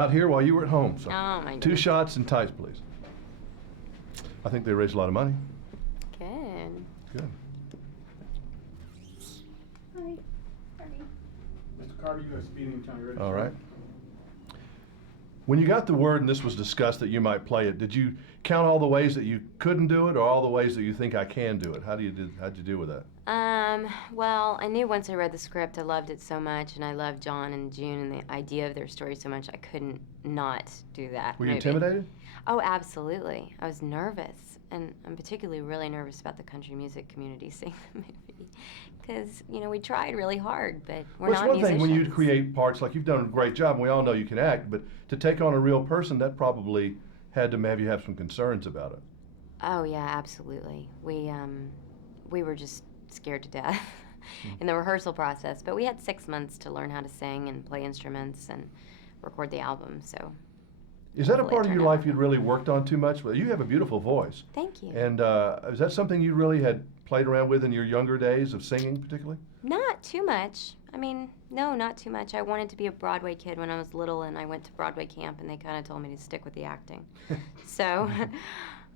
out here while you were at home. So Oh, my 2 goodness. shots and tights, please. I think they raised a lot of money. Good. Good. Hi. Sorry. Mr. Carter, you have speeding county ready. All right. When you got the word and this was discussed that you might play it, did you count all the ways that you couldn't do it or all the ways that you think I can do it? How'd you deal with that? Well, I knew once I read the script, I loved it so much, and I loved John and June and the idea of their story so much, I couldn't not do that Were you movie. intimidated? Oh, absolutely. I was nervous, and I'm particularly really nervous about the country music community seeing the movie, because, you know, we tried really hard, but we're Well, it's not one musicians. thing when you create parts, like you've done a great job, and we all know you can act, but to take on a real person, that probably had to have you have some concerns about it. Oh, yeah, absolutely. We were just scared to death in the rehearsal process, but we had 6 months to learn how to sing and play instruments and record the album, so. Is that a Hopefully it part of your turned out life well. you'd really worked on too much? Well, you have a beautiful voice. Thank you. And is that something you really had played around with in your younger days of singing, particularly? Not too much. I mean, no, not too much. I wanted to be a Broadway kid when I was little, and I went to Broadway camp, and they kind of told me to stick with the acting. So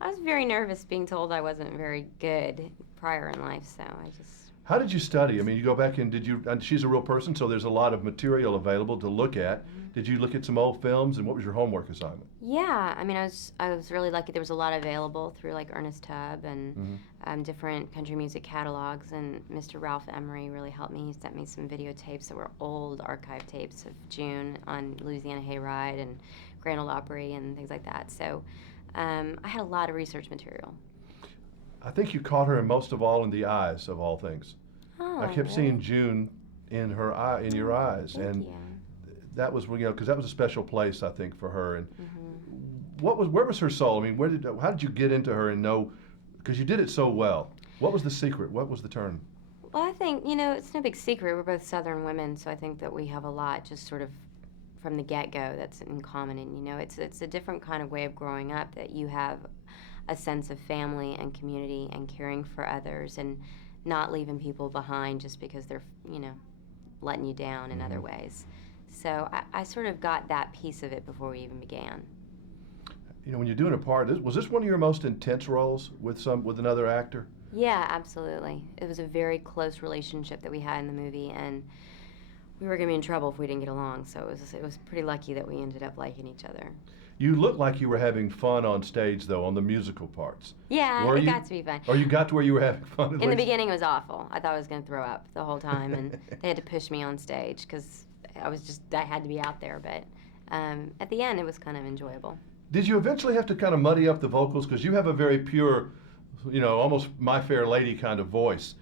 I was very nervous being told I wasn't very good prior in life, so I just... How did you study? I mean, you go back and and she's a real person, so there's a lot of material available to look at. Did you look at some old films, and what was your homework assignment? Yeah, I mean, I was really lucky. There was a lot available through like Ernest Tubb and different country music catalogs. And Mr. Ralph Emery really helped me. He sent me some videotapes that were old archive tapes of June on Louisiana Hayride and Grand Ole Opry and things like that. So I had a lot of research material. I think you caught her in most of all in the eyes of all things. Oh, I kept really? seeing June in her eye, in your eyes, Thank and you. that was, you know, because that was a special place, I think, for her. And where was her soul? I mean, how did you get into her and know? Because you did it so well. What was the secret? What was the turn? Well, I think, you know, it's no big secret. We're both Southern women, so I think that we have a lot just sort of from the get-go that's in common. And, you know, it's a different kind of way of growing up, that you have a sense of family and community and caring for others and not leaving people behind just because they're, you know, letting you down in other ways. So I sort of got that piece of it before we even began. You know, when you're doing a part, was this one of your most intense roles with another actor? Yeah, absolutely. It was a very close relationship that we had in the movie, and we were going to be in trouble if we didn't get along, so it was pretty lucky that we ended up liking each other. You looked like you were having fun on stage, though, on the musical parts. Yeah, Were it you? got to be fun. Or you got to where you were having fun at In the least? beginning, it was awful. I thought I was going to throw up the whole time, and they had to push me on stage because I had to be out there. But at the end, it was kind of enjoyable. Did you eventually have to kind of muddy up the vocals? Because you have a very pure, you know, almost My Fair Lady kind of voice.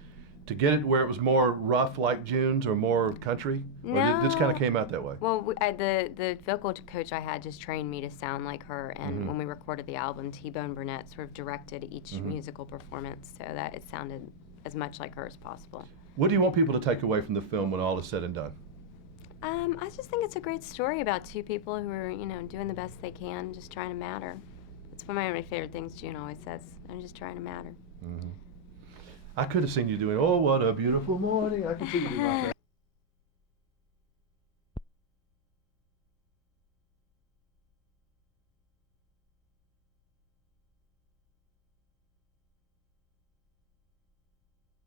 To get it where it was more rough like June's or more country? No. Or it just kind of came out that way? Well, the vocal coach I had just trained me to sound like her, and when we recorded the album, T-Bone Burnett sort of directed each musical performance so that it sounded as much like her as possible. What do you want people to take away from the film when all is said and done? I just think it's a great story about two people who are, you know, doing the best they can, just trying to matter. It's one of my favorite things June always says. I'm just trying to matter. I could have seen you doing, "Oh, what a beautiful morning." I could see you doing that.